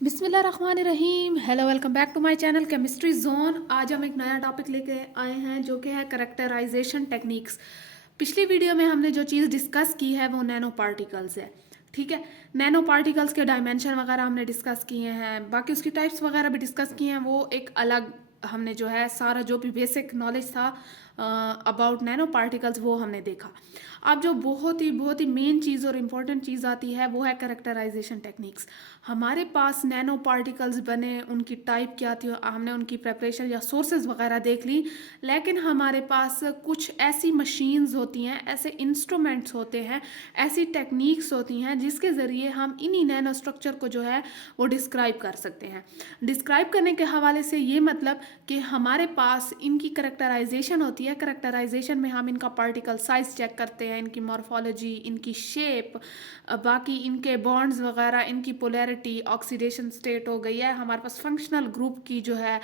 बिस्मिल्लाहिर्रहमानिर्रहीम। Hello, welcome back to my channel chemistry zone. आज हम एक नया टॉपिक लेके आए हैं जो कि है करेक्टराइजेशन टेक्निक्स। पिछली वीडियो में हमने जो चीज़ डिस्कस की है वो नैनो पार्टिकल्स है। ठीक है, नैनो पार्टिकल्स के डायमेंशन वगैरह हमने डिस्कस किए हैं, बाकी उसकी टाइप्स वगैरह भी डिस्कस किए हैं। वो एक अलग हमने जो है सारा जो भी बेसिक नॉलेज था अबाउट नैनो पार्टिकल्स वो हमने देखा। अब जो बहुत ही मेन चीज़ और इम्पोर्टेंट चीज़ आती है वो है करेक्टराइजेशन टेक्निक्स। हमारे पास नैनो पार्टिकल्स बने, उनकी टाइप क्या थी, हमने उनकी प्रेपरेशन या सोर्सेज वगैरह देख ली। लेकिन हमारे पास कुछ ऐसी मशीन्स होती हैं, ऐसे इंस्ट्रूमेंट्स होते हैं, ऐसी टेक्निक्स होती हैं जिसके ज़रिए हम इन्हीं नैनो स्ट्रक्चर को जो है वो डिस्क्राइब कर सकते हैं। डिस्क्राइब करने के हवाले से ये मतलब कि हमारे पास इनकी करेक्टराइजेशन होती है। करेक्टराइजेशन में हम इनका पार्टिकल साइज चेक करते हैं, इनकी मॉर्फोलॉजी, इनकी शेप, बाकी इनके बॉन्ड्स वगैरह, इनकी पोलैरिटी, ऑक्सीडेशन स्टेट हो गई है, हमारे पास फंक्शनल ग्रुप की जो है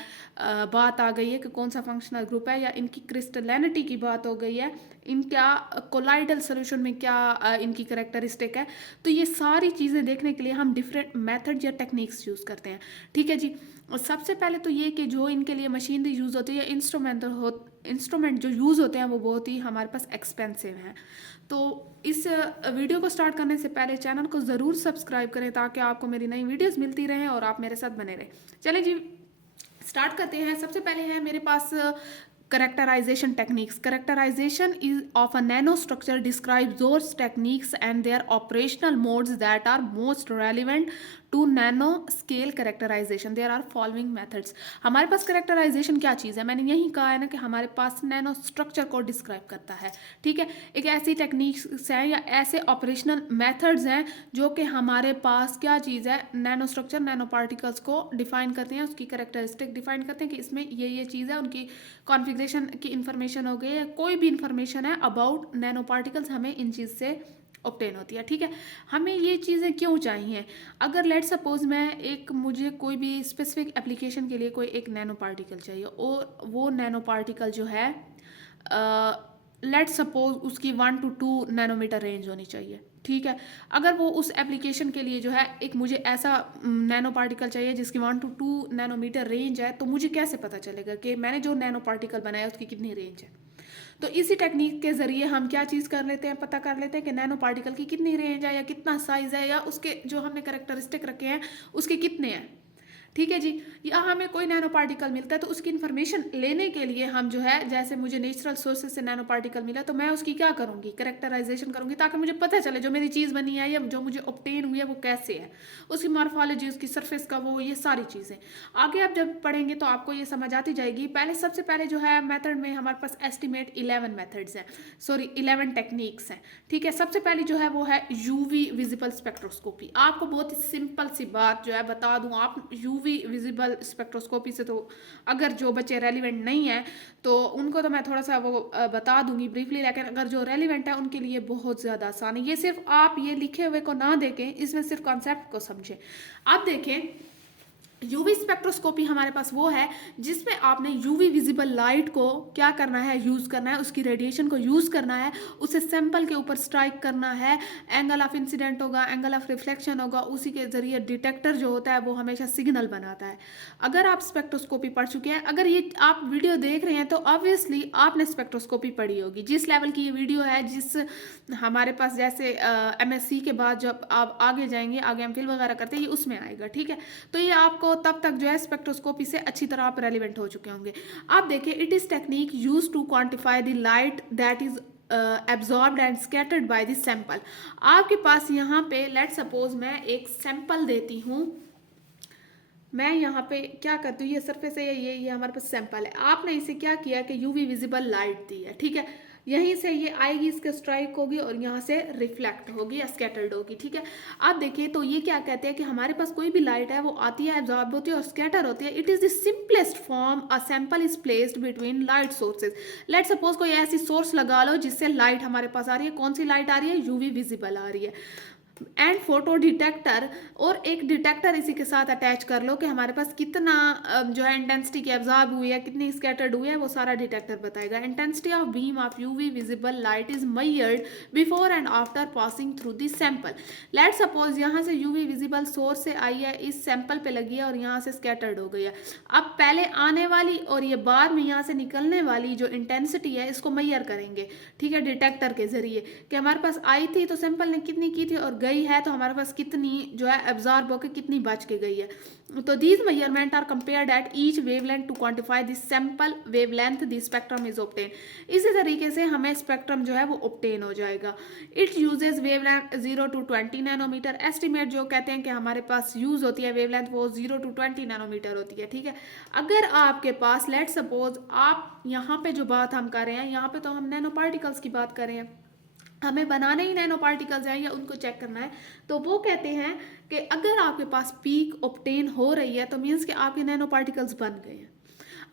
बात आ गई है कि कौन सा फंक्शनल ग्रुप है, या इनकी क्रिस्टलिनिटी की बात हो गई है, इनका कोलाइडल सोल्यूशन में क्या इनकी करेक्टरिस्टिक है। तो ये सारी चीज़ें देखने के लिए हम डिफरेंट मेथड या टेक्निक्स यूज़ करते हैं। ठीक है जी। और सबसे पहले तो ये कि जो इनके लिए मशीनरी यूज़ होती है, इंस्ट्रूमेंट जो यूज़ होते हैं वो बहुत ही हमारे पास एक्सपेंसिव हैं। तो इस वीडियो को स्टार्ट करने से पहले चैनल को ज़रूर सब्सक्राइब करें ताकि आपको मेरी नई वीडियोस मिलती रहें और आप मेरे साथ बने रहें। चलें जी, स्टार्ट करते हैं। सबसे पहले है मेरे पास characterization techniques. Characterization is of a nanostructure describes those techniques and their operational modes that are most relevant to nanoscale characterization. There are following methods. हमारे पास characterization क्या चीज़ है? मैंने यही कहा है ना कि हमारे पास नैनो स्ट्रक्चर को डिस्क्राइब करता है। ठीक है, एक ऐसी टेक्निक्स हैं या ऐसे ऑपरेशनल मेथड्स हैं जो कि हमारे पास क्या चीज़ है, नैनो स्ट्रक्चर, नैनो पार्टिकल्स को डिफाइन करते हैं, उसकी करेक्टरिस्टिक डिफाइन करते हैं कि इसमें ये चीज़ है, उनकी कॉन्फ़िगरेशन की इन्फॉर्मेशन हो गई है, कोई भी इन्फॉर्मेशन है अबाउट नैनो पार्टिकल्स हमें इन चीज़ से ऑब्टेन होती है। ठीक है, हमें ये चीज़ें क्यों चाहिए? अगर लेट सपोज मुझे कोई भी स्पेसिफिक एप्लीकेशन के लिए कोई एक नैनो पार्टिकल चाहिए और वो नैनो पार्टिकल जो है लेट सपोज उसकी 1 to 2 नैनोमीटर रेंज होनी चाहिए। ठीक है, अगर वो उस एप्लीकेशन के लिए जो है एक मुझे ऐसा नैनो पार्टिकल चाहिए जिसकी 1 to 2 नैनोमीटर रेंज है, तो मुझे कैसे पता चलेगा कि मैंने जो नैनो पार्टिकल बनाया उसकी कितनी रेंज है? तो इसी टेक्निक के ज़रिए हम क्या चीज़ कर लेते हैं, पता कर लेते हैं कि नैनो पार्टिकल की कितनी रेंज है या कितना साइज़ है, या उसके जो हमने करेक्टरिस्टिक रखे हैं उसके कितने हैं। ठीक है जी। या हमें कोई नैनो पार्टिकल मिलता है तो उसकी इन्फॉर्मेशन लेने के लिए हम जो है, जैसे मुझे नेचुरल सोर्सेज से नैनो पार्टिकल मिला तो मैं उसकी क्या करूँगी, करेक्टराइजेशन करूँगी ताकि मुझे पता चले जो मेरी चीज़ बनी है या जो मुझे ऑब्टेन हुई है वो कैसे है, उसकी मॉर्फोलॉजी, उसकी सरफेस का वो, ये सारी चीज़ें आगे आप जब पढ़ेंगे तो आपको ये समझ आती जाएगी। पहले सबसे पहले जो है मेथड में हमारे पास एस्टिमेट 11 मेथड्स हैं, सॉरी 11 टेक्निक्स हैं। ठीक है, सबसे पहली जो है वो है यूवी विजिबल स्पेक्ट्रोस्कोपी। आपको बहुत ही सिंपल सी बात जो है बता दूं, आप यूवी विजिबल स्पेक्ट्रोस्कोपी से, तो अगर जो बच्चे रेलिवेंट नहीं है तो उनको तो मैं थोड़ा सा वो बता दूंगी ब्रीफली, लेकिन अगर जो रेलिवेंट है उनके लिए बहुत ज़्यादा आसान है। ये सिर्फ आप ये लिखे हुए को ना देखें, इसमें सिर्फ कॉन्सेप्ट को समझें। आप देखें, यूवी स्पेक्ट्रोस्कोपी हमारे पास वो है जिसमें आपने यूवी विजिबल लाइट को क्या करना है, यूज़ करना है, उसकी रेडिएशन को यूज़ करना है, उसे सैंपल के ऊपर स्ट्राइक करना है, एंगल ऑफ इंसिडेंट होगा, एंगल ऑफ रिफ्लेक्शन होगा, उसी के ज़रिए डिटेक्टर जो होता है वो हमेशा सिग्नल बनाता है। अगर आप स्पेक्ट्रोस्कोपी पढ़ चुके हैं, अगर ये आप वीडियो देख रहे हैं तो ऑब्वियसली आपने स्पेक्ट्रोस्कोपी पढ़ी होगी। जिस लेवल की ये वीडियो है, जिस हमारे पास जैसे MSc के बाद जब आप आगे जाएंगे, आगे MPhil वगैरह करते हैं, ये उसमें आएगा। ठीक है, तो ये आपको तब तक जो है स्पेक्ट्रोस्कोपी से अच्छी तरह आप रेलिवेंट हो चुके होंगे। आप देखिए, it is technique use to quantify the light that is absorbed and scattered by the sample. आपके पास यहाँ पे लेट सपोज मैं एक सैंपल देती हूँ, मैं यहाँ पे क्या करती हूँ, ये सरफेस है, ये हमारे पास सैंपल है, आपने इसे क्या किया कि यूवी विजिबल लाइट दी है। ठीक है, यहीं से ये आएगी, इसके स्ट्राइक होगी और यहाँ से रिफ्लेक्ट होगी या स्कैटर्ड होगी। ठीक है, आप देखिए तो ये क्या कहते हैं कि हमारे पास कोई भी लाइट है वो आती है, एब्जॉर्ब होती है और स्कैटर होती है। It is the simplest form, a sample is placed between light sources. Let suppose कोई ऐसी सोर्स लगा लो जिससे लाइट हमारे पास आ रही है, कौन सी लाइट आ रही है, यूवी विजिबल आ रही है। एंड फोटो डिटेक्टर, और एक डिटेक्टर इसी के साथ अटैच कर लो कि हमारे पास कितना जो है इंटेंसिटी की एब्जॉर्ब हुई है, कितनी स्कैटर्ड हुई है, वो सारा डिटेक्टर बताएगा। Intensity of beam of UV visible light is measured before and after passing through the sample. Let suppose यहाँ से यूवी विजिबल सोर्स से आई है, इस सैंपल पे लगी है और यहाँ से स्कैटर्ड हो गई है। अब पहले आने वाली और ये बाद में यहाँ से निकलने वाली जो इंटेंसिटी है इसको मेजर करेंगे, ठीक है, डिटेक्टर के जरिए, कि हमारे पास आई थी तो सैंपल ने कितनी की थी, और गई है तो हमारे पास कितनी जो है एब्जॉर्ब होकर कितनी बच के गई है। तो these measurement are compared at each wavelength to quantify the sample wavelength the spectrum is obtain. इसी तरीके से हमें स्पेक्ट्रम जो है वो ऑब्टेन हो जाएगा। It uses wavelength 0 to 20 nanometre. Estimate जो कहते हैं कि हमारे पास यूज होती है वेवलेंथ वो 0 to 20 नैनोमीटर होती है, ठीक है। अगर आपके पास लेट सपोज आप यहाँ पे जो बात हम कर रहे हैं, यहाँ पे तो हम नैनो पार्टिकल्स की बात कर रहे हैं, हमें बनाने ही नैनो पार्टिकल्स हैं या उनको चेक करना है, तो वो कहते हैं कि अगर आपके पास पीक ऑब्टेन हो रही है तो मीन्स कि आपके नैनो पार्टिकल्स बन गए हैं।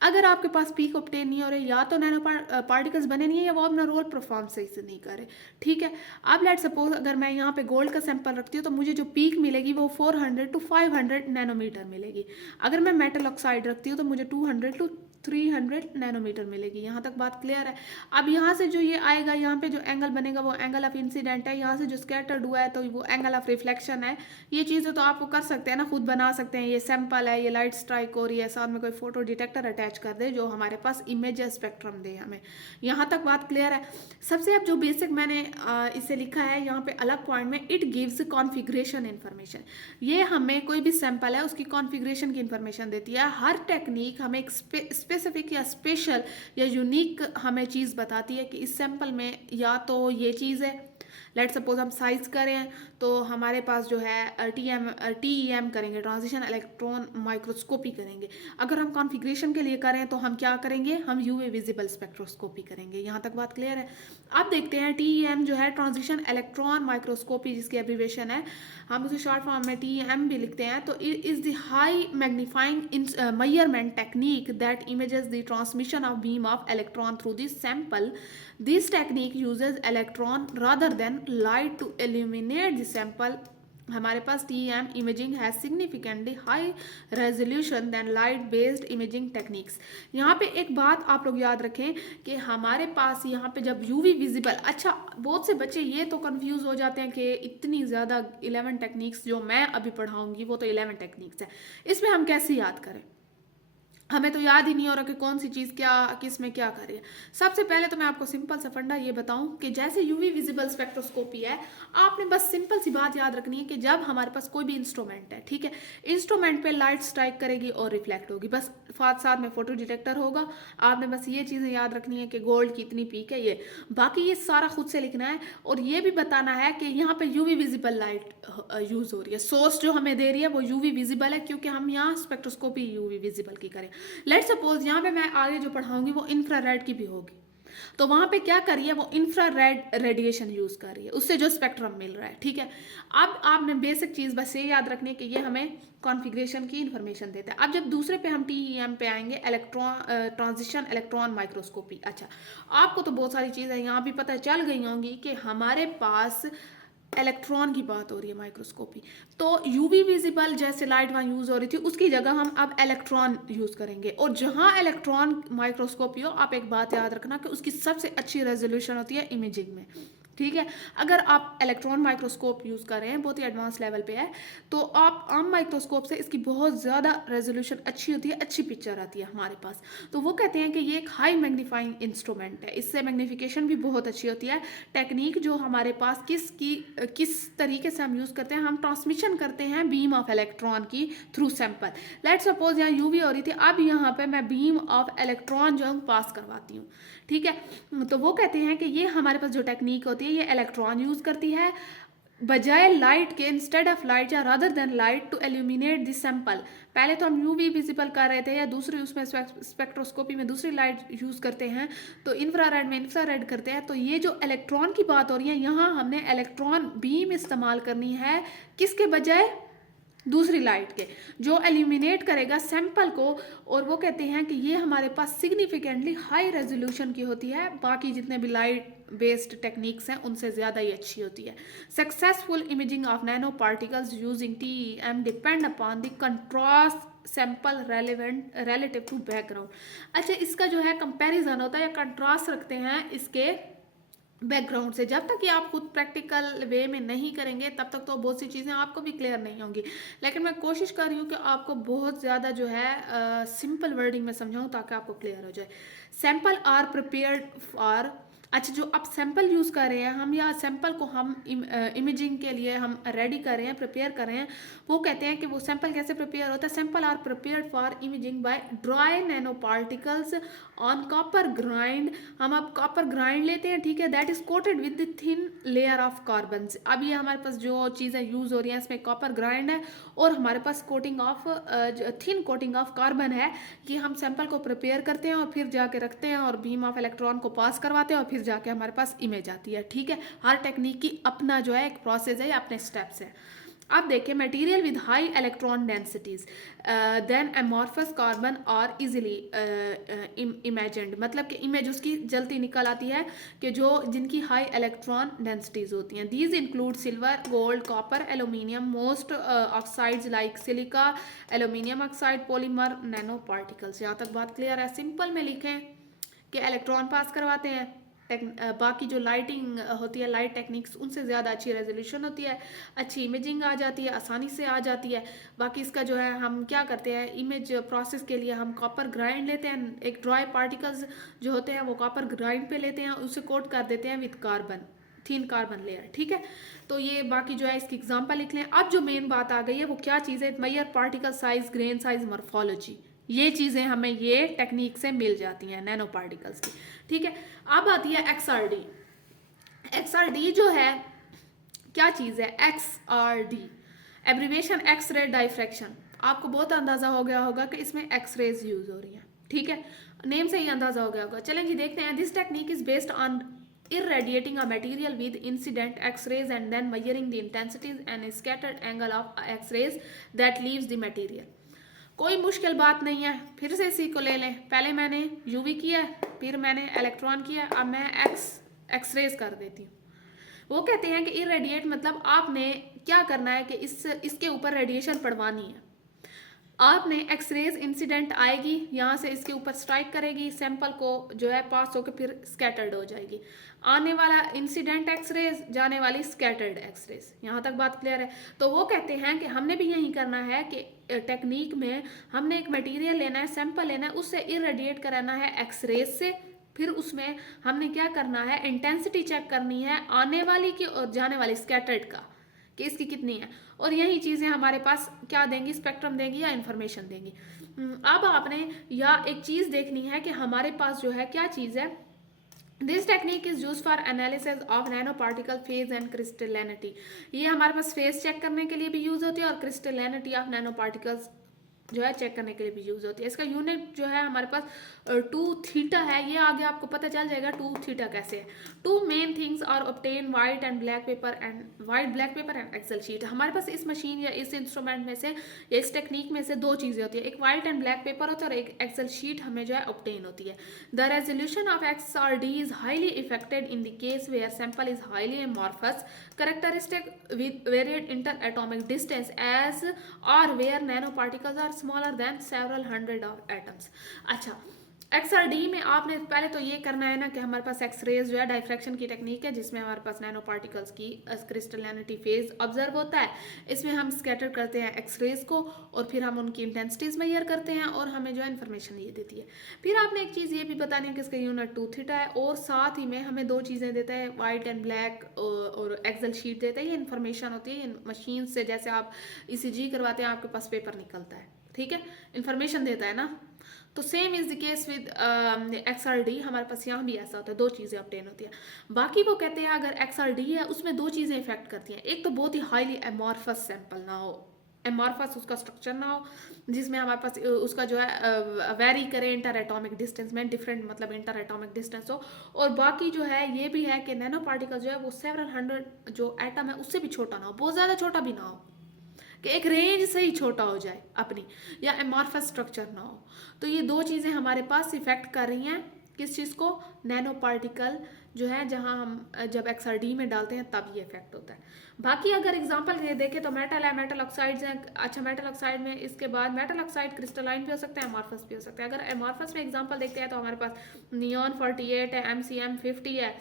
अगर आपके पास पीक ऑब्टेन नहीं हो रही, या तो नैनो पार्टिकल्स बने नहीं है या वो अपना रोल परफॉर्म सही से नहीं करे, ठीक है। अब लेट सपोज अगर मैं यहाँ पे गोल्ड का सैंपल रखती हूँ तो मुझे जो पीक मिलेगी वो 400 to 500 नैनोमीटर मिलेगी। अगर मैं मेटल ऑक्साइड रखती हूँ तो मुझे 200 to 300 नैनोमीटर मिलेगी। यहाँ तक बात क्लियर है। अब यहाँ से जो ये आएगा, यहाँ पे जो एंगल बनेगा वो एंगल ऑफ इंसिडेंट है, यहाँ से जो स्कैटर्ड हुआ है तो वो एंगल ऑफ रिफ्लेक्शन है। ये चीज़ें तो आपको कर सकते हैं ना, खुद बना सकते हैं। ये सैंपल है, ये लाइट स्ट्राइक हो रही है, साथ में कोई फोटो डिटेक्टर अटैच कर दे जो हमारे पास इमेज स्पेक्ट्रम दे हमें। यहाँ तक बात क्लियर है। सबसे अब जो बेसिक मैंने इसे लिखा है यहाँ पे अलग पॉइंट में, इट गिव्स कॉन्फ़िगरेशन इन्फॉर्मेशन। ये हमें कोई भी सैंपल है उसकी कॉन्फ़िगरेशन की इन्फॉर्मेशन देती है। हर टेक्निक हमें एक स्पेसिफिक या स्पेशल या यूनिक हमें चीज़ बताती है कि इस सैंपल में या तो ये चीज़ है। लेट सपोज हम साइज करें तो हमारे पास जो है TEM करेंगे, ट्रांजिशन इलेक्ट्रॉन माइक्रोस्कोपी करेंगे। अगर हम कॉन्फ़िगरेशन के लिए करें तो हम क्या करेंगे, हम यूवी विजिबल स्पेक्ट्रोस्कोपी करेंगे। यहाँ तक बात क्लियर है। अब देखते हैं TEM जो है ट्रांजिशन इलेक्ट्रॉन माइक्रोस्कोपी, जिसकी एब्रीविएशन है, हम उसे शॉर्ट फॉर्म में TEM भी लिखते हैं। तो is the high magnifying measurement technique that images the transmission of beam of electron through this sample. This technique uses electron rather than light to illuminate the sample. हमारे पास TEM imaging has significantly high resolution than light based imaging techniques. यहाँ पे एक बात आप लोग याद रखें कि हमारे पास यहाँ पे जब यूवी विजिबल, अच्छा बहुत से बच्चे ये तो कंफ्यूज हो जाते हैं कि इतनी ज़्यादा 11 टेक्निक्स जो मैं अभी पढ़ाऊँगी वो तो 11 टेक्निक्स है, इसमें हम कैसे याद करें, हमें तो याद ही नहीं हो रहा कि कौन सी चीज़ क्या किस में क्या करे। सबसे पहले तो मैं आपको सिंपल सा फंडा ये बताऊं कि जैसे यूवी विजिबल स्पेक्ट्रोस्कोपी है, आपने बस सिंपल सी बात याद रखनी है कि जब हमारे पास कोई भी इंस्ट्रूमेंट है, ठीक है, इंस्ट्रूमेंट पे लाइट स्ट्राइक करेगी और रिफ्लेक्ट होगी, बस साथ में फोटो डिटेक्टर होगा। आपने बस ये चीज़ें याद रखनी है कि गोल्ड की इतनी पीक है, ये बाकी ये सारा खुद से लिखना है। और ये भी बताना है कि यहाँ पे यूवी विजिबल लाइट यूज़ हो रही है, सोर्स जो हमें दे रही है वो यूवी विजिबल है, क्योंकि हम यहाँ स्पेक्ट्रोस्कोपी यूवी विजिबल की करें। लेट सपोज यहाँ पे मैं आगे जो पढ़ाऊंगी वो इंफ्रारेड की भी होगी, तो वहां पे क्या करिए, वो इंफ्रारेड रेडिएशन यूज कर रही है, उससे जो स्पेक्ट्रम मिल रहा है, ठीक है। अब आपने बेसिक चीज बस ये याद रखनी है कि ये हमें कॉन्फ़िगरेशन की इंफॉर्मेशन देता है। अब जब दूसरे पे हम TEM पे आएंगे, इलेक्ट्रॉन ट्रांजिशन इलेक्ट्रॉन माइक्रोस्कोपी। अच्छा, आपको तो बहुत सारी चीज़ें यहाँ भी पता चल गई होंगी कि हमारे पास इलेक्ट्रॉन की बात हो रही है माइक्रोस्कोपी, तो यूवी विजिबल जैसे लाइट वहाँ यूज़ हो रही थी उसकी जगह हम अब इलेक्ट्रॉन यूज़ करेंगे। और जहाँ इलेक्ट्रॉन माइक्रोस्कोपी हो, आप एक बात याद रखना कि उसकी सबसे अच्छी रेजोल्यूशन होती है इमेजिंग में, ठीक है। अगर आप इलेक्ट्रॉन माइक्रोस्कोप यूज़ कर रहे हैं, बहुत ही एडवांस लेवल पे है, तो आप आम माइक्रोस्कोप से इसकी बहुत ज़्यादा रेजोल्यूशन अच्छी होती है, अच्छी पिक्चर आती है हमारे पास। तो वो कहते हैं कि ये एक हाई मैग्नीफाइंग इंस्ट्रूमेंट है, इससे मैग्नीफिकेशन भी बहुत अच्छी होती है। टेक्निक जो हमारे पास किस तरीके से हम यूज़ करते हैं, हम ट्रांसमिशन करते हैं बीम ऑफ इलेक्ट्रॉन की थ्रू सैंपल। लेट सपोज यहाँ यूवी हो रही थी, अब यहाँ पे मैं बीम ऑफ इलेक्ट्रॉन जो पास करवाती हूँ, ठीक है। तो वो कहते हैं कि ये हमारे पास जो टेक्निक होती है ये इलेक्ट्रॉन यूज़ करती है बजाय लाइट के, इंस्टेड ऑफ लाइट या rather than light to illuminate this sample. पहले तो हम यूवी विजिबल कर रहे थे या दूसरी उसमें स्पेक्ट्रोस्कोपी में दूसरी लाइट यूज़ करते हैं, तो इंफ्रारेड में इंफ्रारेड करते हैं। तो ये जो इलेक्ट्रॉन की बात हो रही है, यहाँ हमने इलेक्ट्रॉन बीम इस्तेमाल करनी है किसके बजाय, दूसरी लाइट के, जो एलिमिनेट करेगा सैंपल को। और वो कहते हैं कि ये हमारे पास सिग्निफिकेंटली हाई रेजोल्यूशन की होती है, बाकी जितने भी लाइट बेस्ड टेक्निक्स हैं उनसे ज़्यादा ही अच्छी होती है। Successful imaging of nano particles using TEM depend upon the contrast sample relevant relative to background. अच्छा, इसका जो है कंपैरिजन होता है या कंट्रास्ट रखते हैं इसके बैकग्राउंड से। जब तक कि आप खुद प्रैक्टिकल वे में नहीं करेंगे तब तक तो बहुत सी चीज़ें आपको भी क्लियर नहीं होंगी, लेकिन मैं कोशिश कर रही हूँ कि आपको बहुत ज़्यादा जो है सिंपल वर्डिंग में समझाऊँ ताकि आपको क्लियर हो जाए। सैंपल आर प्रिपेयर्ड फॉर, अच्छा जो आप सैंपल यूज़ कर रहे हैं हम, या सैंपल को हम इमेजिंग के लिए हम रेडी कर रहे हैं, प्रिपेयर कर रहे हैं, वो कहते हैं कि वो सैंपल कैसे प्रिपेयर होता है। Sample are prepared for imaging by dry nano particles on copper grind. हम अब कॉपर ग्राइंड लेते हैं, ठीक है, that is coated with the thin layer of carbon. अब ये हमारे पास जो चीज़ें यूज़ हो रही हैं इसमें कॉपर ग्राइंड है और हमारे पास coating of thin coating of carbon है। कि हम सैंपल को प्रिपेयर करते हैं और फिर जाके रखते हैं और बीम ऑफ इलेक्ट्रॉन को पास करवाते हैं और फिर जाके हमारे पास इमेज आती है, ठीक है। हर टेक्निक की अपना जो है एक प्रोसेस है, अपने स्टेप्स है। अब देखिए, material with high electron densities than amorphous carbon और इजीली इमेजिन्ड, मतलब कि इमेज उसकी जल्दी निकल आती है कि जो जिनकी हाई इलेक्ट्रॉन डेंसिटीज होती हैं। These include silver, gold, copper, aluminium, most oxides like silica, aluminium oxide, polymer, nano particles. यहाँ तक बात क्लियर है? सिंपल में लिखें कि इलेक्ट्रॉन पास करवाते हैं, बाकी जो लाइटिंग होती है, लाइट टेक्निक्स, उनसे ज़्यादा अच्छी रेजोल्यूशन होती है, अच्छी इमेजिंग आ जाती है, आसानी से आ जाती है। बाकी इसका जो है हम क्या करते हैं, इमेज प्रोसेस के लिए हम कॉपर ग्राइंड लेते हैं, एक ड्राई पार्टिकल्स जो होते हैं वो कॉपर ग्राइंड पे लेते हैं, उसे कोट कर देते हैं with carbon, thin carbon layer, ठीक है। तो ये बाकी जो है इसकी एग्जांपल लिख लें। अब जो मेन बात आ गई है वो क्या चीज़ है, measure particle size, grain size, morphology. ये चीज़ें हमें ये टेक्निक से मिल जाती हैं नैनो पार्टिकल्स की, ठीक है। अब आती है XRD। XRD जो है क्या चीज़ है, XRD abbreviation X ray diffraction. आपको बहुत अंदाज़ा हो गया होगा कि इसमें एक्सरेज यूज़ हो रही हैं, ठीक है, नेम से ही अंदाज़ा हो गया होगा। चलें जी देखते हैं। This technique is based on irradiating a material with incident X-rays and then measuring the intensities and scattered angle of X-rays that leaves the material। कोई मुश्किल बात नहीं है, फिर से इसी को ले लें। पहले मैंने यूवी किया, फिर मैंने इलेक्ट्रॉन किया, अब मैं एक्सरेज कर देती हूँ। वो कहते हैं कि इरेडिएट मतलब आपने क्या करना है कि इसके ऊपर रेडिएशन पड़वानी है। आपने एक्सरेज इंसिडेंट आएगी, यहाँ से इसके ऊपर स्ट्राइक करेगी, सैंपल को जो है पास होकर फिर स्कैटर्ड हो जाएगी। आने वाला इंसिडेंट एक्सरेज, जाने वाली स्कैटर्ड एक्सरेज। यहाँ तक बात क्लियर है? तो वो कहते हैं कि हमने भी यही करना है कि टेक्निक में हमने एक मटेरियल लेना है, सैंपल लेना है, उससे इरेडिएट कराना है एक्सरेज से, फिर उसमें हमने क्या करना है, इंटेंसिटी चेक करनी है आने वाली की और जाने वाली स्कैटर्ड का कि इसकी कितनी है। और यही चीज़ें हमारे पास क्या देंगी, स्पेक्ट्रम देंगी या इन्फॉर्मेशन देंगी। अब आपने या एक चीज़ देखनी है कि हमारे पास जो है क्या चीज़ है। This technique is use for analysis of nano particle phase and crystallinity. ये हमारे पास फेज चेक करने के लिए भी यूज होती है और क्रिस्टलिनिटी ऑफ नैनो पार्टिकल्स जो है चेक करने के लिए भी यूज होती है। इसका यूनिट जो है हमारे पास 2 थीटा है, ये आगे आपको पता चल जाएगा 2 थीटा कैसे है। 2 main things are obtain white and black paper and excel sheet. हमारे पास इस मशीन या इस इंस्ट्रूमेंट में से या इस टेक्निक में से 2 चीज़ें होती है, एक वाइट एंड ब्लैक पेपर होता है और एक एक्सेल शीट हमें जो है ऑब्टेन होती है। The resolution of XRD is highly affected in the case where sample is highly amorphous characteristic with varied interatomic distance as or where nanoparticles are smaller than several hundred of atoms। अच्छा, XRD में आपने पहले तो ये करना है ना कि हमारे पास एक्सरेज जो है डाइफ्रैक्शन की टेक्निक है जिसमें हमारे पास नैनो पार्टिकल्स की क्रिस्टलिनिटी फेज ऑब्जर्व होता है। इसमें हम स्कैटर करते हैं एक्सरेज को और फिर हम उनकी इंटेंसिटीज मेजर करते हैं और हमें जो है इन्फॉर्मेशन ये देती है। फिर आपने एक चीज़ ये भी बतानी है कि इसका यूनिट 2 थीटा है और साथ ही में हमें 2 चीज़ें देता है, वाइट एंड ब्लैक और एक्सेल शीट देता है। ये इन्फॉर्मेशन होती है मशीन से, जैसे आप ECG करवाते हैं आपके पास पेपर निकलता है, ठीक है, इन्फॉर्मेशन देता है ना। तो same is the case with XRD, हमारे पास यहाँ भी ऐसा होता है, 2 चीज़ें ऑब्टेन होती है। बाकी वो कहते हैं अगर XRD है उसमें 2 चीज़ें इफेक्ट करती हैं। एक तो बहुत ही हाईली एमॉर्फस सैंपल ना हो, एमॉर्फस उसका स्ट्रक्चर ना हो जिसमें हमारे पास उसका जो है वेरी करे इंटर एटॉमिक डिस्टेंस में, डिफरेंट मतलब इंटर एटॉमिक डिस्टेंस हो। और बाकी जो है ये भी है कि नैनो पार्टिकल जो है वो 700 जो एटम है उससे भी छोटा ना हो, बहुत ज़्यादा छोटा भी ना हो, कि एक रेंज से ही छोटा हो जाए अपनी, या एमॉर्फस स्ट्रक्चर ना हो। तो ये दो चीज़ें हमारे पास इफेक्ट कर रही हैं किस चीज़ को, नैनो पार्टिकल जो है, जहाँ हम जब XRD में डालते हैं तब ये इफेक्ट होता है। बाकी अगर एग्जांपल ये देखें तो मेटल है, मेटल ऑक्साइड्स हैं। अच्छा, मेटल ऑक्साइड में इसके बाद मेटल ऑक्साइड क्रिस्टलाइन भी हो सकता है, एमॉर्फस भी हो सकता है। अगर एमॉर्फस में एग्जांपल देखते हैं तो हमारे पास नियॉन 48 है, MCM 50 है,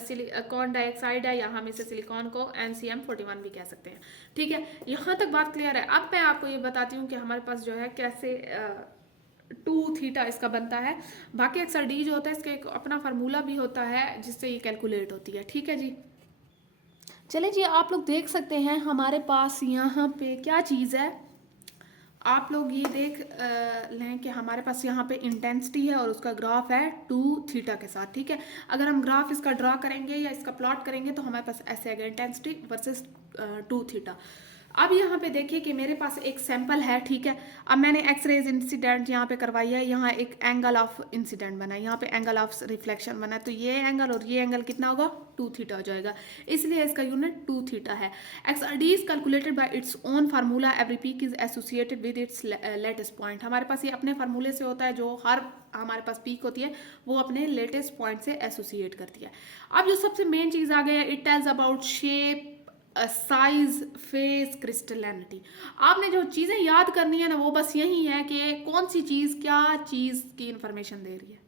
सिलिकॉन डाइऑक्साइड है, या हम इसे सिलिकॉन को NCM 41 भी कह सकते हैं। ठीक है, यहाँ तक बात क्लियर है। अब मैं आपको ये बताती हूँ कि हमारे पास जो है कैसे 2θ इसका बनता है। बाकी XRD जो होता है इसका एक अपना फार्मूला भी होता है जिससे ये कैलकुलेट होती है। ठीक है जी, चले जी, आप लोग देख सकते हैं हमारे पास यहाँ पे क्या चीज़ है। आप लोग ये देख लें कि हमारे पास यहाँ पे इंटेंसिटी है और उसका ग्राफ है 2θ के साथ। ठीक है, अगर हम ग्राफ इसका ड्रा करेंगे या इसका प्लॉट करेंगे तो हमारे पास ऐसे आएगा, इंटेंसिटी वर्सेस 2θ। अब यहाँ पे देखिए कि मेरे पास एक सैंपल है। ठीक है, अब मैंने एक्सरेज इंसिडेंट यहाँ पे करवाई है, यहाँ एक एंगल ऑफ इंसिडेंट बना है, यहाँ पे एंगल ऑफ रिफ्लेक्शन बना है, तो ये एंगल और ये एंगल कितना होगा, 2θ हो जाएगा, इसलिए इसका यूनिट 2θ है। XRD is calculated by its own formula, every peak is associated with its latest point. हमारे पास ये अपने फार्मूले से होता है, जो हर हमारे पास पीक होती है वो अपने लेटेस्ट पॉइंट से एसोसिएट करती है। अब जो सबसे मेन चीज़ आ गया, it tells about shape, size, phase, crystallinity. आपने जो चीज़ें याद करनी है ना वो बस यही है कि कौन सी चीज़ क्या चीज़ की इंफॉर्मेशन दे रही है।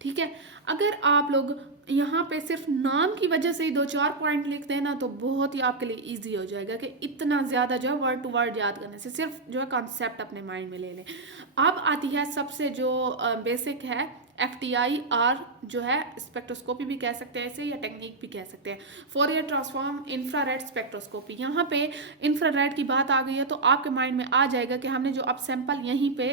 ठीक है, अगर आप लोग यहाँ पे सिर्फ नाम की वजह से ही 2-4 पॉइंट लिख देना तो बहुत ही आपके लिए इजी हो जाएगा कि इतना ज़्यादा जो है वर्ड टू वर्ड याद करने से, सिर्फ जो है कॉन्सेप्ट अपने माइंड में ले लें। अब आती है सबसे जो बेसिक है, FTIR जो है, स्पेक्ट्रोस्कोपी भी कह सकते हैं इसे, या टेक्निक भी कह सकते हैं, फोरियर ट्रांसफॉर्म इंफ्रारेड स्पेक्ट्रोस्कोपी। यहाँ पे इंफ्रारेड की बात आ गई है तो आपके माइंड में आ जाएगा कि हमने जो अब सैंपल यहीं पे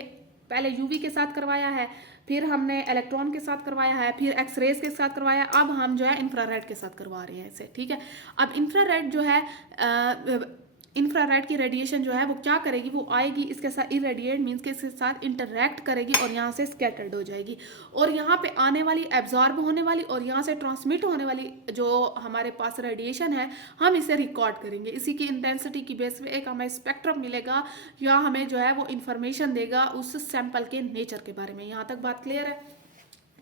पहले UV के साथ करवाया है, फिर हमने इलेक्ट्रॉन के साथ करवाया है, फिर एक्सरेज के साथ करवाया, अब हम जो है इंफ्रारेड के साथ करवा रहे हैं इसे। ठीक है, अब इंफ्रारेड जो है इंफ्रारेड की रेडिएशन जो है वो क्या करेगी, वो आएगी इसके साथ इरेडिएट मीन्स के इसके साथ इंटरेक्ट करेगी और यहाँ से स्कैटर्ड हो जाएगी, और यहाँ पे आने वाली, एब्जॉर्ब होने वाली और यहाँ से ट्रांसमिट होने वाली जो हमारे पास रेडिएशन है, हम इसे रिकॉर्ड करेंगे। इसी की इंटेंसिटी की बेस पे एक हमें स्पेक्ट्रम मिलेगा, या हमें जो है वो इंफॉर्मेशन देगा उस सैंपल के नेचर के बारे में। यहाँ तक बात क्लियर है?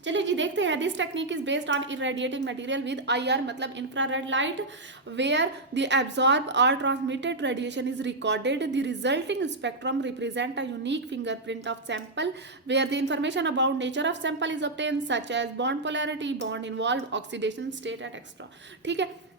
चलिए जी, देखते हैं। This technique is based on irradiating material with IR मतलब infrared light, where the absorb और transmitted radiation is recorded. The resulting spectrum represent a unique fingerprint of sample, where the information about nature of sample is obtain, such as bond polarity, bond involve, oxidation state etcetera. ठीक है,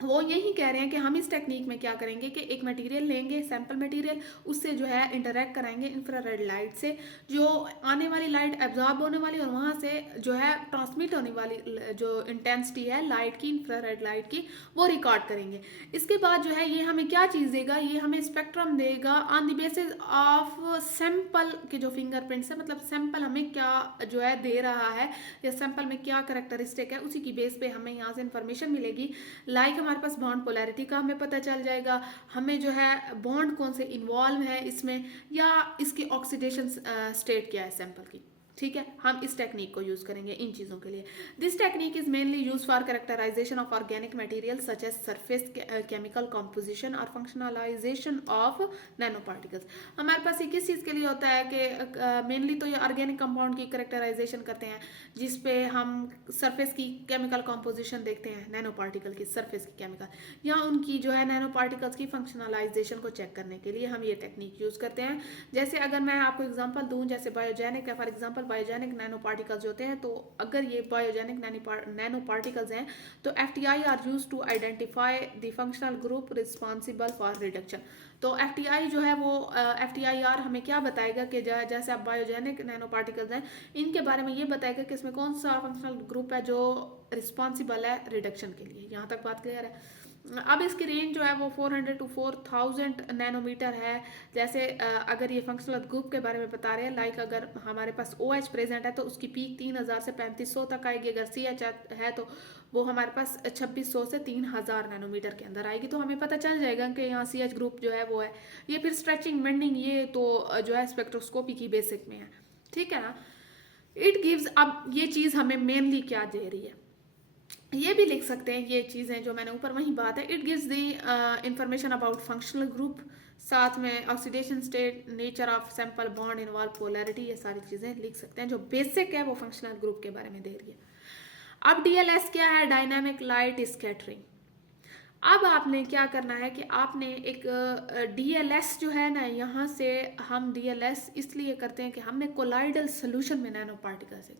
वो यही कह रहे हैं कि हम इस टेक्निक में क्या करेंगे कि एक मटेरियल लेंगे, सैंपल मटेरियल, उससे जो है इंटरेक्ट कराएंगे इंफ्रारेड लाइट से, जो आने वाली लाइट एब्जॉर्ब होने वाली और वहाँ से जो है ट्रांसमिट होने वाली जो इंटेंसिटी है लाइट की, इंफ्रारेड लाइट की, वो रिकॉर्ड करेंगे। इसके बाद जो है ये हमें क्या चीज़ देगा, ये हमें स्पेक्ट्रम देगा on the basis of sample के जो फिंगरप्रिंट्स है, मतलब सैंपल हमें क्या जो है दे रहा है या सैंपल में क्या करेक्टरिस्टिक है, उसी की बेस पे हमें यहाँ से इंफॉर्मेशन मिलेगी। लाइक हमारे पास बॉन्ड पोलैरिटी का हमें पता चल जाएगा, हमें जो है बॉन्ड कौन से इन्वॉल्व है इसमें, या इसकी ऑक्सीडेशन स्टेट क्या है सैंपल की। ठीक है, हम इस टेक्निक को यूज करेंगे इन चीज़ों के लिए। This technique is mainly use for characterization of organic material such as surface chemical composition और फंक्शनलाइजेशन ऑफ नैनो पार्टिकल्स। हमारे पास ये किस चीज़ के लिए होता है कि मेनली तो ये ऑर्गेनिक कंपाउंड की कैरेक्टराइजेशन करते हैं, जिसपे हम सरफेस की केमिकल कॉम्पोजिशन देखते हैं, नैनो पार्टिकल की सरफेस की केमिकल, या उनकी जो है नैनो पार्टिकल्स की फंक्शनलाइजेशन को चेक करने के लिए हम ये टेक्निक यूज करते हैं। जैसे अगर मैं आपको एग्जांपल दूं, जैसे बायोजेनिक है, for example biogenic nano particles होते हैं, तो अगर ये बायोजेनिक नैनो पार्टिकल्स हैं तो FTI are use to identify the functional group responsible for reduction. तो FTI जो है वो FTIR हमें क्या बताएगा कि जैसे आप बायोजेनिक नैनो पार्टिकल्स हैं, इनके बारे में ये बताएगा कि इसमें कौन सा फंक्शनल ग्रुप है जो रिस्पॉन्सिबल है रिडक्शन के लिए। यहाँ तक बात क्लियर है? अब इसकी रेंज जो है वो 400 to 4000 नैनोमीटर है। जैसे अगर ये फंक्शनल ग्रुप के बारे में बता रहे हैं, लाइक अगर हमारे पास OH प्रेजेंट है तो उसकी पीक 3000 से 3500 तक आएगी, अगर CH है तो वो हमारे पास 2600 से 3000 नैनोमीटर के अंदर आएगी। तो हमें पता चल जाएगा कि यहाँ CH ग्रुप जो है वो है। ये फिर स्ट्रेचिंग बेंडिंग ये तो जो है स्पेक्ट्रोस्कोपी की बेसिक में है। ठीक है ना? इट गिव्स, अब ये चीज़ हमें मेनली क्या दे रही है, ये भी लिख सकते हैं, ये चीज़ें जो मैंने ऊपर वही बात है, it gives the information about functional group, साथ में oxidation state, nature of sample, bond involve, polarity, ये सारी चीज़ें लिख सकते हैं जो बेसिक है वो फंक्शनल ग्रुप के बारे में दे रही है। अब डीएलएस क्या है, डायनामिक लाइट स्कैटरिंग। अब आपने क्या करना है कि आपने एक डीएलएस जो है ना, यहाँ से हम डीएलएस इसलिए करते हैं कि हमने कोलाइडल सोल्यूशन में नैनो पार्टिकल्स है।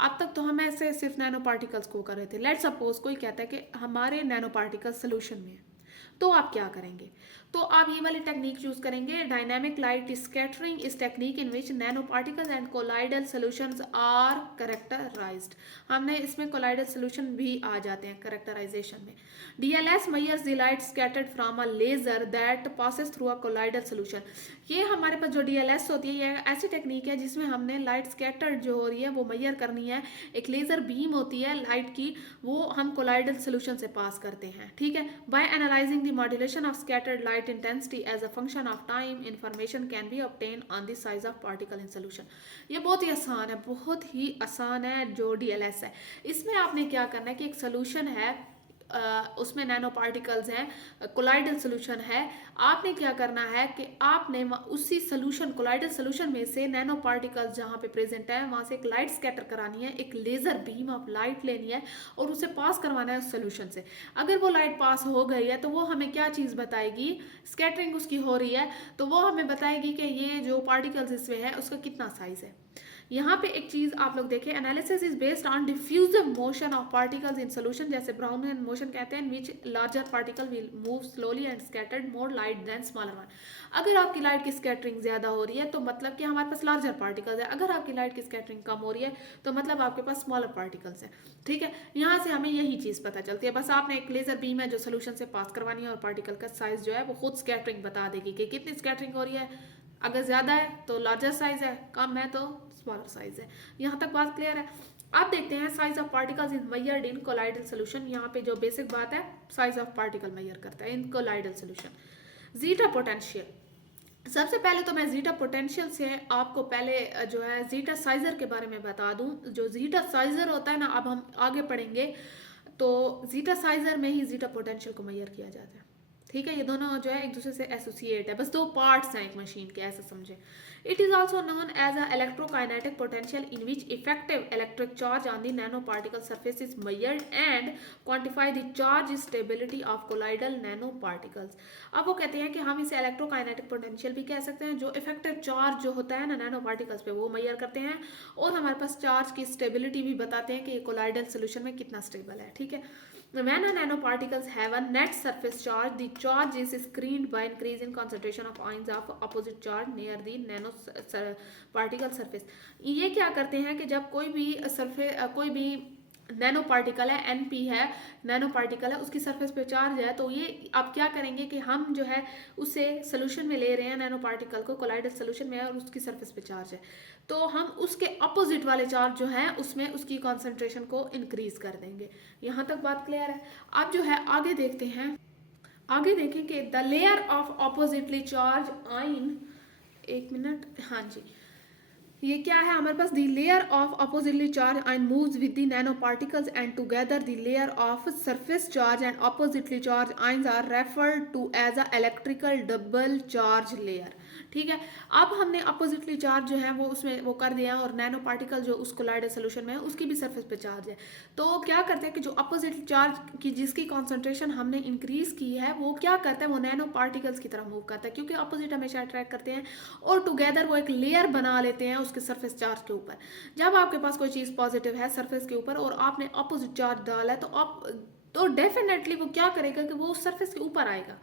अब तक तो हम ऐसे सिर्फ नैनो पार्टिकल्स को कर रहे थे। लेट सपोज कोई कहता है कि हमारे नैनो पार्टिकल्स सोल्यूशन में है, तो आप क्या करेंगे, तो आप ये वाली टेक्निक यूज करेंगे, डायनामिक लाइट स्कैटरिंग, इस technique in which nano particles and colloidal solutions are characterized. हमने इसमें कोलाइडल सोल्यूशन भी आ जाते हैं कैरेक्टराइजेशन में। DLS measures the light scattered from a laser that passes through a colloidal solution. ये हमारे पास जो डीएलएस होती है, ये ऐसी टेक्निक है जिसमें हमने लाइट स्कैटर्ड जो हो रही है वो मेजर करनी है। एक लेजर बीम होती है लाइट की, वो हम कोलाइडल सोल्यूशन से पास करते हैं, ठीक है। By analyzing the modulation of scattered light intensity as a function of time, information can be obtain on the size of particle in solution. ये बहुत ही आसान है, बहुत ही आसान है जो डीएलएस है। इसमें आपने क्या करना है कि एक सोल्यूशन है, उसमें नैनो पार्टिकल्स हैं, कोलाइडल सोल्यूशन है। आपने क्या करना है कि आपने उसी सोल्यूशन, कोलाइडल सोल्यूशन में से नैनो पार्टिकल्स जहाँ पे प्रेजेंट है वहाँ से एक लाइट स्कैटर करानी है, एक लेजर बीम ऑफ लाइट लेनी है और उसे पास करवाना है उस सोल्यूशन से। अगर वो लाइट पास हो गई है तो वो हमें क्या चीज़ बताएगी, स्कैटरिंग उसकी हो रही है, तो वो हमें बताएगी कि ये जो पार्टिकल्स इसमें है उसका कितना साइज है। यहाँ पे एक चीज आप लोग देखें, analysis is based on diffusive motion of particles in solution, जैसे ब्राउनियन मोशन कहते हैं, which larger particle will move slowly and scattered more light than smaller one. अगर आपकी लाइट की स्कैटरिंग ज्यादा हो रही है तो मतलब कि हमारे पास लार्जर पार्टिकल्स है, अगर आपकी लाइट की स्कैटरिंग कम हो रही है तो मतलब आपके पास स्मॉलर पार्टिकल्स है, ठीक है। यहाँ से हमें यही चीज पता चलती है। बस आपने एक लेजर बीम है जो सोल्यूशन से पास करवानी है और पार्टिकल का साइज जो है वो खुद स्कैटरिंग बता देगी कि कितनी स्कैटरिंग हो रही है। अगर ज्यादा है तो लार्जर साइज है, कम है तो स्मॉलर साइज है। यहाँ तक बात क्लियर है। अब देखते हैं size of particles in measured in colloidal solution. यहाँ पे जो बेसिक बात है, साइज ऑफ पार्टिकल मेजर करता है इन कोलाइडल सोल्यूशन। जीटा पोटेंशियल, सबसे पहले तो मैं जीटा पोटेंशियल से आपको पहले जो है जीटा साइजर के बारे में बता दूं। जो जीटा साइजर होता है ना, अब हम आगे पढ़ेंगे तो जीटा साइजर में ही जीटा पोटेंशियल को मेजर किया जाता है, ठीक है। ये दोनों जो है एक दूसरे से एसोसिएट है, बस दो पार्ट्स हैं एक मशीन के, ऐसा समझे। It is also known as a electrokinetic potential in which effective electric charge on the nano particle surface is measured and quantify the charge stability of colloidal nano particles. अब वो कहते हैं कि हम इसे इलेक्ट्रोकाइनेटिक पोटेंशियल भी कह सकते हैं, जो इफेक्टिव चार्ज जो होता है ना नैनो पार्टिकल्स पे वो मेजर करते हैं, और हमारे पास चार्ज की स्टेबिलिटी भी बताते हैं कि ये कोलाइडल सोल्यूशन में कितना स्टेबल है, ठीक है। When a nanoparticles have a net surface charge, the charge is screened by increase in concentration of ions of opposite charge near the nano particle surface. ये क्या करते हैं कि जब कोई भी नैनो पार्टिकल है, एनपी है, नैनो पार्टिकल है, उसकी सरफेस पे चार्ज है, तो ये आप क्या करेंगे कि हम जो है उसे सोल्यूशन में ले रहे हैं, नैनो पार्टिकल को कोलाइडल सोल्यूशन में है और उसकी सरफेस पे चार्ज है, तो हम उसके अपोजिट वाले चार्ज जो है उसमें उसकी कॉन्सेंट्रेशन को इंक्रीज कर देंगे। यहाँ तक बात क्लियर है। अब जो है आगे देखते हैं, आगे देखें कि the layer of oppositely charge ion, एक मिनट, हाँ जी, ये क्या है हमारे पास, the layer of oppositely charge ion moves with the nano particles and together the layer of surface charge and oppositely charge ions are referred to as a electrical double charge layer, ठीक है। अब हमने oppositely charge जो है वो उसमें वो कर दिया, और नैनो पार्टिकल जो उस कोलाइडल सोल्यूशन में है उसकी भी सरफेस पे चार्ज है, तो क्या करते हैं कि जो अपोजिट चार्ज की जिसकी कॉन्सेंट्रेशन हमने इंक्रीज की है वो क्या करता है, वो नैनो पार्टिकल्स की तरफ मूव करता है, क्योंकि अपोजिट हमेशा अट्रैक्ट करते हैं, और टुगेदर वो एक लेयर बना लेते हैं उसके सरफेस चार्ज के ऊपर। जब आपके पास कोई चीज़ पॉजिटिव है सरफेस के ऊपर और आपने अपोजिट चार्ज डाला है तो डेफिनेटली वो क्या करेगा कि वो उस सरफेस के ऊपर आएगा।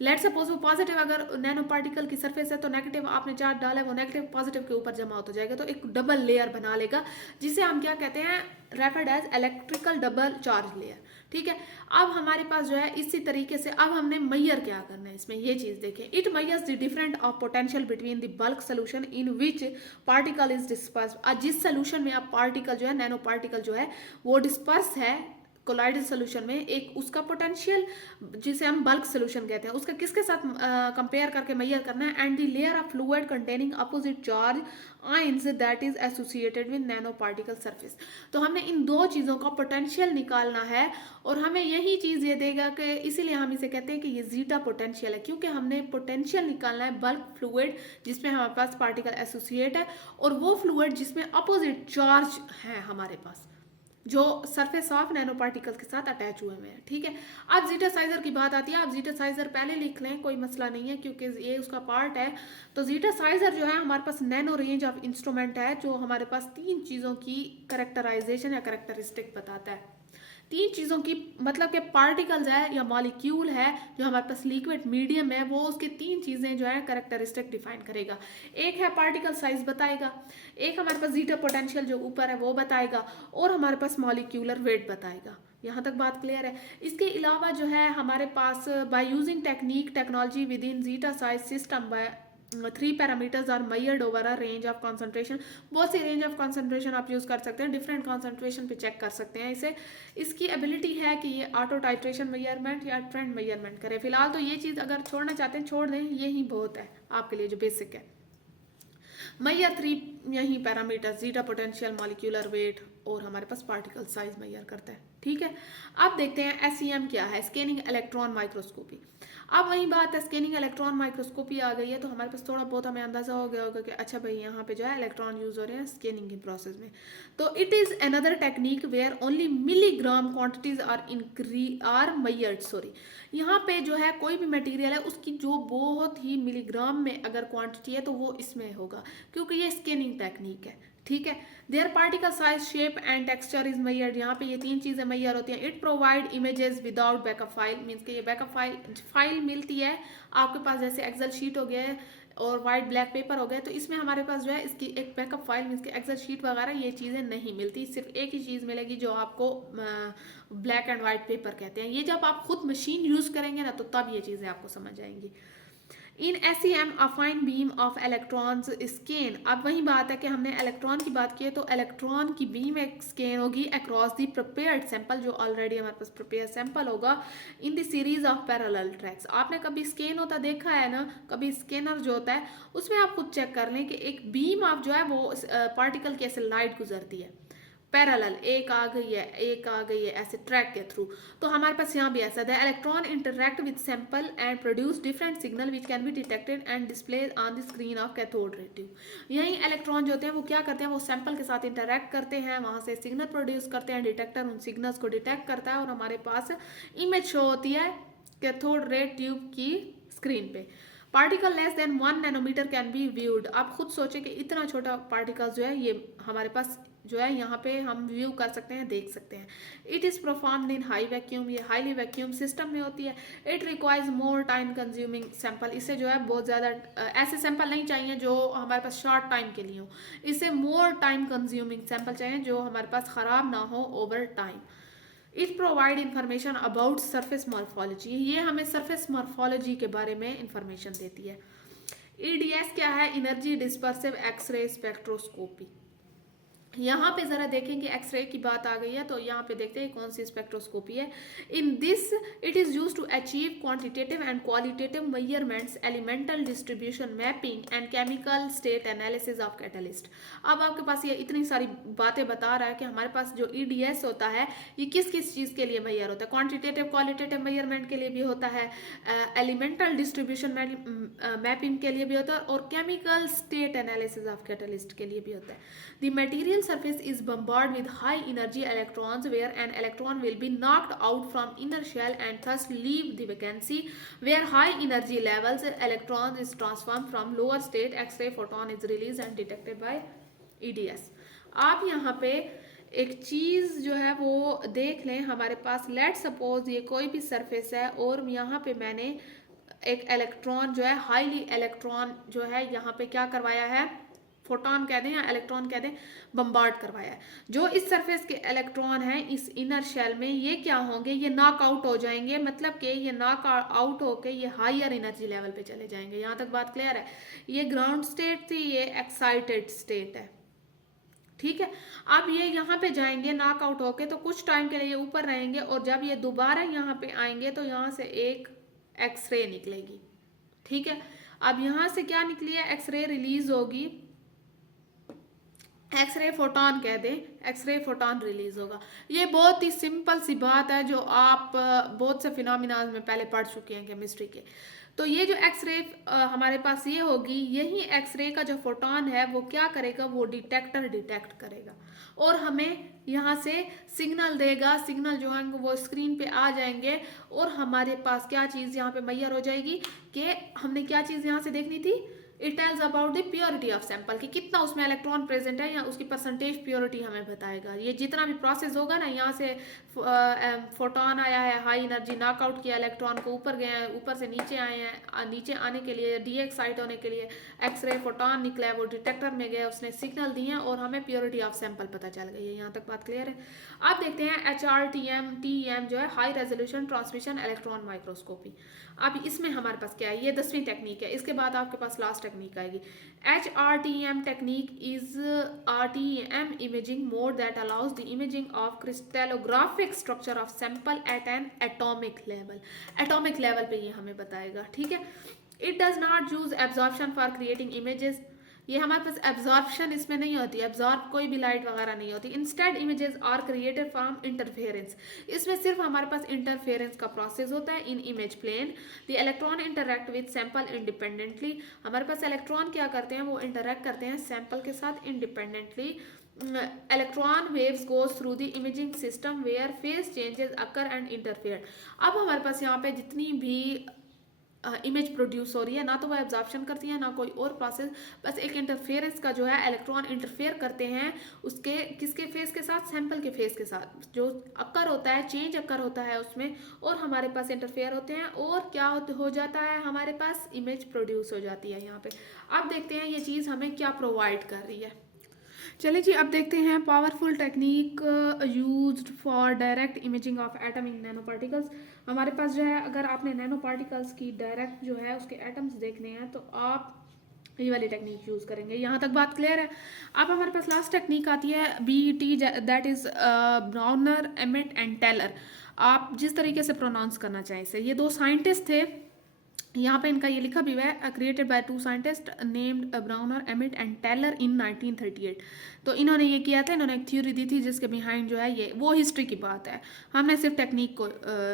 लेट सपोज वो पॉजिटिव, अगर नैनो पार्टिकल की सरफेस है तो नेगेटिव आपने चार्ज डाला है, वो नेगेटिव पॉजिटिव के ऊपर जमा होता जाएगा, तो एक डबल लेयर बना लेगा, जिसे हम क्या कहते हैं, referred as electrical double charge layer, ठीक है। अब हमारे पास जो है इसी तरीके से अब हमने मैयर क्या करना है इसमें, ये चीज देखें। It measures the different of potential between the bulk solution in which particle is disperse. जिस सोल्यूशन में अब पार्टिकल जो है, नैनो पार्टिकल जो है वो डिस्पर्स है कोलाइडल सोल्यूशन में एक उसका पोटेंशियल, जिसे हम बल्क सोल्यूशन कहते हैं, उसका किसके साथ कंपेयर करके मेजर करना है, and the layer of fluid containing opposite charge ions that is associated with nano particle surface. तो हमने इन दो चीज़ों का पोटेंशियल निकालना है और हमें यही चीज़ ये देगा कि इसीलिए हम इसे कहते हैं कि ये जीटा पोटेंशियल है, क्योंकि हमने पोटेंशियल निकालना है बल्क फ्लूइड जिसमें हमारे पास पार्टिकल एसोसिएट है, और वो फ्लूइड जिसमें अपोजिट चार्ज है हमारे पास, जो सरफेस ऑफ नैनो पार्टिकल के साथ अटैच हुए हैं। ठीक है, अब जीटा साइजर की बात आती है। आप जीटा साइजर पहले लिख लें, कोई मसला नहीं है, क्योंकि ये उसका पार्ट है। तो जीटा साइजर जो है हमारे पास नैनो रेंज ऑफ इंस्ट्रूमेंट है, जो हमारे पास तीन चीज़ों की करेक्टराइजेशन या करेक्टरिस्टिक बताता है। तीन चीज़ों की मतलब कि पार्टिकल्स है या मॉलिक्यूल है जो हमारे पास लिक्विड मीडियम है, वो उसके तीन चीज़ें जो है करेक्टरिस्टिक डिफाइन करेगा। एक है पार्टिकल साइज बताएगा, एक हमारे पास जीटा पोटेंशियल जो ऊपर है वो बताएगा, और हमारे पास मॉलिक्यूलर वेट बताएगा। यहाँ तक बात क्लियर है। इसके अलावा जो है हमारे पास by using technology with in zeta size system by 3 parameters are measured over a range of concentration. बहुत सी रेंज ऑफ कॉन्सेंट्रेशन आप यूज़ कर सकते हैं, डिफरेंट कॉन्सेंट्रेशन पे चेक कर सकते हैं इसे। इसकी एबिलिटी है कि ये ऑटो टाइट्रेशन मेजरमेंट या ट्रेंड मेजरमेंट करे। फिलहाल तो ये चीज़ अगर छोड़ना चाहते हैं छोड़ दें, ये ही बहुत है आपके लिए जो बेसिक है। मैयर 3 यही parameter zeta potential, molecular weight और हमारे पास पार्टिकल साइज मैयर करता है। ठीक है, अब देखते हैं एसईएम क्या है, स्कैनिंग इलेक्ट्रॉन माइक्रोस्कोपी। अब वही बात है, स्कैनिंग इलेक्ट्रॉन माइक्रोस्कोपी आ गई है तो हमारे पास थोड़ा बहुत हमें अंदाजा हो गया होगा कि अच्छा भाई यहाँ पे जो है इलेक्ट्रॉन यूज हो रहे हैं स्कैनिंग की प्रोसेस में। तो it is another technique where only milligram quantities are measured. Sorry, यहाँ पे जो है कोई भी मटेरियल है उसकी जो बहुत ही मिलीग्राम में अगर क्वांटिटी है तो वो इसमें होगा, क्योंकि ये स्कैनिंग टेक्निक है। ठीक है, there particle size, shape and texture is measured. यहाँ पे ये तीन चीजें मेजर होती हैं। It provide images without backup file, means कि ये बैकअप फाइल मिलती है आपके पास, जैसे एक्सेल शीट हो गया है और वाइट ब्लैक पेपर हो गया, तो इसमें हमारे पास जो है इसकी एक बैकअप फाइल मीन्स कि एक्सेल शीट वगैरह ये चीज़ें नहीं मिलती। सिर्फ एक ही चीज़ मिलेगी जो आपको ब्लैक एंड वाइट पेपर कहते हैं। ये जब आप खुद मशीन यूज़ करेंगे ना तो तब ये चीज़ें आपको समझ आएंगी। इन SEM a fine beam of electrons scan. अब वही बात है कि हमने इलेक्ट्रॉन की बात की है, तो इलेक्ट्रॉन की बीम एक स्कैन होगी अक्रॉस दी प्रिपेयर्ड सैंपल, जो ऑलरेडी हमारे पास प्रिपेयर सैंपल होगा in the series of parallel tracks. आपने कभी स्कैन होता देखा है ना, कभी स्कैनर जो होता है उसमें आप खुद चेक कर लें कि एक बीम ऑफ जो है वो पार्टिकल की ऐसे लाइट गुजरती है पैरेलल, एक आ गई है एक आ गई है ऐसे ट्रैक के थ्रू। तो हमारे पास यहाँ भी ऐसा है, electron interact with sample and produce different signal which can be detected and display on the screen of cathode ray tube. यही इलेक्ट्रॉन जो होते हैं वो क्या करते हैं, वो सैंपल के साथ इंटरैक्ट करते हैं, वहाँ से सिग्नल प्रोड्यूस करते हैं, डिटेक्टर उन सिग्नल्स को डिटेक्ट करता है और हमारे पास इमेज शो होती है कैथोड रे ट्यूब की स्क्रीन पे। Particle less than 1 nanometer can be viewed. आप खुद सोचें कि इतना छोटा पार्टिकल जो है ये हमारे पास जो है यहाँ पे हम व्यू कर सकते हैं, देख सकते हैं। It is performed in high vacuum, ये हाईली वैक्यूम सिस्टम में होती है। It requires more time consuming sample, इससे जो है बहुत ज़्यादा ऐसे सैंपल नहीं चाहिए जो हमारे पास शॉर्ट टाइम के लिए हो, इससे मोर टाइम कंज्यूमिंग सैंपल चाहिए जो हमारे पास ख़राब ना हो over time. It provide information about surface morphology, ये हमें सरफेस मॉर्फोलॉजी के बारे में इंफॉर्मेशन देती है। EDS क्या है, एनर्जी डिस्पर्सिव एक्सरे स्पेक्ट्रोस्कोपी। यहाँ पे जरा देखेंगे एक्सरे की बात आ गई है तो यहाँ पे देखते हैं कौन सी स्पेक्ट्रोस्कोपी है। In this it is used to achieve quantitative and qualitative measurements, elemental distribution mapping and chemical state analysis of catalyst. अब आपके पास ये इतनी सारी बातें बता रहा है कि हमारे पास जो EDS होता है ये किस किस चीज़ के लिए मेजर होता है, क्वान्टिटेटिव क्वालिटेटिव मेजरमेंट के लिए भी होता है, एलिमेंटल डिस्ट्रीब्यूशन मैपिंग के लिए भी होता है और chemical state analysis of catalyst के लिए भी होता है। The material surface is bombarded with high energy electrons where an electron will be knocked out from inner shell and thus leave the vacancy where high energy levels electron is transformed from lower state X-ray photon is released and detected by EDS। आप यहाँ पे एक चीज़ जो है वो देख लें, हमारे पास लेट सपोज ये कोई भी सरफेस है और यहाँ पे मैंने एक इलेक्ट्रॉन जो है हाईली इलेक्ट्रॉन जो है यहाँ पे क्या करवाया है, फोटोन कह दें या इलेक्ट्रॉन कह दें, बम्बार्ड करवाया है। जो इस सरफेस के इलेक्ट्रॉन हैं इस इनर शेल में ये क्या होंगे, ये नॉक आउट हो जाएंगे, मतलब कि ये नॉक आउट होके ये हायर एनर्जी लेवल पे चले जाएंगे। यहाँ तक बात क्लियर है। ये ग्राउंड स्टेट थी, ये एक्साइटेड स्टेट है। ठीक है। अब ये यहाँ पे जाएंगे नॉकआउट होके तो कुछ टाइम के लिए ये ऊपर रहेंगे, और जब ये दोबारा यहाँ पे आएंगे तो यहाँ से एक एक्सरे निकलेगी। ठीक है। अब यहाँ से क्या निकली है, एक्सरे रिलीज होगी, एक्सरे फोटोन कह दें, एक्सरे फोटोन रिलीज होगा। ये बहुत ही सिंपल सी बात है जो आप बहुत से फिनोमिनाज में पहले पढ़ चुके हैं केमिस्ट्री के। तो ये जो एक्सरे हमारे पास ये होगी, यही एक्सरे का जो फोटोन है वो क्या करेगा, वो डिटेक्टर डिटेक्ट करेगा और हमें यहाँ से सिग्नल देगा। सिग्नल जो है वो स्क्रीन पे आ जाएंगे और हमारे पास क्या चीज़ यहाँ पे मैयर हो जाएगी कि हमने क्या चीज़ यहाँ से देखनी थी, it tells about the purity of sample, कि कितना उसमें इलेक्ट्रॉन प्रेजेंट है या उसकी परसेंटेज प्योरिटी हमें बताएगा। ये जितना भी प्रोसेस होगा ना, यहाँ से फोटोन आया है, हाई एनर्जी नॉकआउट किया, इलेक्ट्रॉन को ऊपर गए हैं, ऊपर से नीचे आए हैं, नीचे आने के लिए डी एक्साइट होने के लिए एक्सरे फोटोन निकला है, वो डिटेक्टर में गया, उसने सिग्नल दिए और हमें प्योरिटी ऑफ सैंपल पता चल गई है। यहाँ तक बात क्लियर है। अब देखते हैं HRTM TEM जो है high resolution transmission electron microscopy. अब इसमें हमारे पास क्या है, ये 10वीं टेक्निक है। इसके बाद आपके पास लास्ट टेक्निक आएगी। HRTM technique is RTM imaging mode that allows the imaging of crystallographic structure of sample at an atomic level। Atomic level पे ये हमें बताएगा। ठीक है। It does not use absorption for creating images। ये हमारे पास absorption इसमें नहीं होती, एब्जॉर्ब कोई भी लाइट वगैरह नहीं होती। Instead images are created from interference. इसमें सिर्फ हमारे पास इंटरफेरेंस का प्रोसेस होता है in image plane. The electron interact with sample independently. हमारे पास इलेक्ट्रॉन क्या करते हैं, वो इंटरैक्ट करते हैं सैंपल के साथ independently. Electron waves goes through the imaging system where phase changes occur and interfere. अब हमारे पास यहाँ पे जितनी भी इमेज प्रोड्यूस हो रही है, ना तो वो एब्जॉर्प्शन करती है ना कोई और प्रोसेस, बस एक इंटरफेरेंस का जो है इलेक्ट्रॉन इंटरफेयर करते हैं उसके किसके फेस के साथ, सैंपल के फेस के साथ। जो अक्कर होता है, चेंज अक्कर होता है उसमें, और हमारे पास इंटरफेयर होते हैं और क्या हो जाता है, हमारे पास इमेज प्रोड्यूस हो जाती है यहाँ पे। अब देखते हैं ये चीज़ हमें क्या प्रोवाइड कर रही है। चलिए जी, अब देखते हैं powerful technique used for direct imaging of atomic nano particles. हमारे पास जो है, अगर आपने नैनो पार्टिकल्स की डायरेक्ट जो है उसके एटम्स देखने हैं तो आप ये वाली टेक्निक यूज़ करेंगे। यहाँ तक बात क्लियर है। अब हमारे पास लास्ट टेक्निक आती है BET, that is Brunauer, Emmett and Teller. आप जिस तरीके से प्रोनाउंस करना चाहें इसे। ये दो साइंटिस्ट थे, यहाँ पे इनका ये लिखा भी हुआ है, created by 2 scientist named Brunauer, Emmett and Teller in 1938। तो इन्होंने ये किया था, इन्होंने एक थ्योरी दी थी जिसके बिहाइंड जो है ये वो हिस्ट्री की बात है, हमने सिर्फ टेक्निक को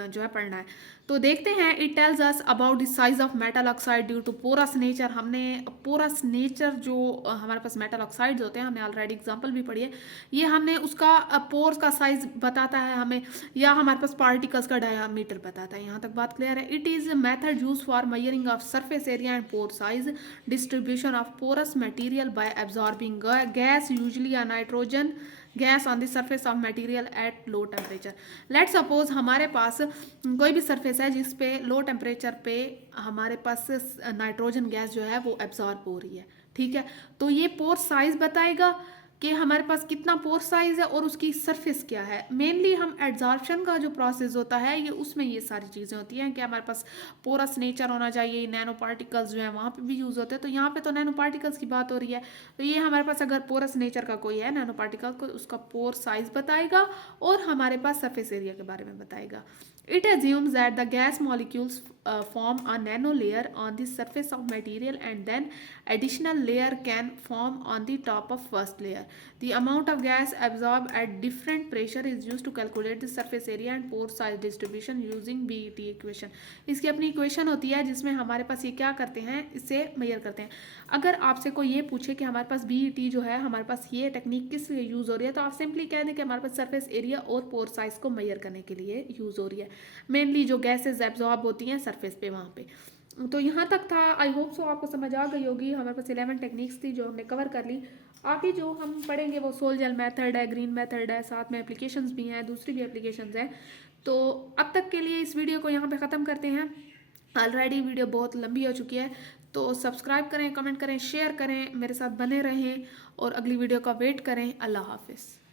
जो है पढ़ना है। तो देखते हैं, it tells us about the size of metal oxide due to porous nature. हमने पोरस नेचर जो हमारे पास मेटल ऑक्साइड्स होते हैं, हमने ऑलरेडी एग्जांपल भी पढ़ी है, ये हमने उसका पोर्स का साइज बताता है हमें, या हमारे पास पार्टिकल्स का डायमीटर बताता है। यहाँ तक बात क्लियर है। It is method use for measuring of surface area and pore size, distribution of porous material by absorbing gas, usually a nitrogen gas on the surface of material at low temperature. Let suppose हमारे पास कोई भी surface है जिस पे low temperature पे हमारे पास nitrogen gas जो है वो एब्जॉर्ब हो रही है। ठीक है। तो ये पोर साइज बताएगा कि हमारे पास कितना पोर साइज है और उसकी सरफेस क्या है। मेनली हम एब्जॉर्प्शन का जो प्रोसेस होता है ये उसमें ये सारी चीज़ें होती हैं कि हमारे पास पोरस नेचर होना चाहिए। नैनो पार्टिकल्स जो है वहाँ पे भी यूज़ होते हैं, तो यहाँ पे तो नैनो पार्टिकल्स की बात हो रही है। तो ये हमारे पास अगर पोरस नेचर का कोई है नैनो पार्टिकल को, उसका पोर साइज बताएगा और हमारे पास सरफेस एरिया के बारे में बताएगा। It assumes that the gas molecules form a nano layer on the surface of material and then additional layer can form on the top of first layer. The amount of gas absorbed at different pressure is used to calculate the surface area and pore size distribution using BET equation. इसकी अपनी equation होती है जिसमें हमारे पास ये क्या करते हैं, इसे मेजर करते हैं। अगर आपसे कोई ये पूछे कि हमारे पास BET जो है हमारे पास ये टेक्निक किस लिए यूज़ हो रही है, तो आप सिंपली कह दें कि हमारे पास सरफेस एरिया और पोर साइज को मेजर करने के लिए यूज़ हो रही है। मेनली जो गैसेज एब्जॉर्ब होती हैं सरफेस पे वहाँ पे। तो यहाँ तक था। आई होप सो आपको समझ आ गई होगी। हमारे पास 11 टेक्निक्स थी जो हमने कवर कर ली। आगे जो हम पढ़ेंगे वो सोल जेल मेथड है, ग्रीन मेथड है, साथ में एप्लीकेशंस भी हैं, दूसरी भी एप्लीकेशंस हैं। तो अब तक के लिए इस वीडियो को यहाँ पे ख़त्म करते हैं। ऑलरेडी वीडियो बहुत लंबी हो चुकी है, तो सब्सक्राइब करें, कमेंट करें, शेयर करें, मेरे साथ बने रहें और अगली वीडियो का वेट करें। अल्लाह हाफिज़।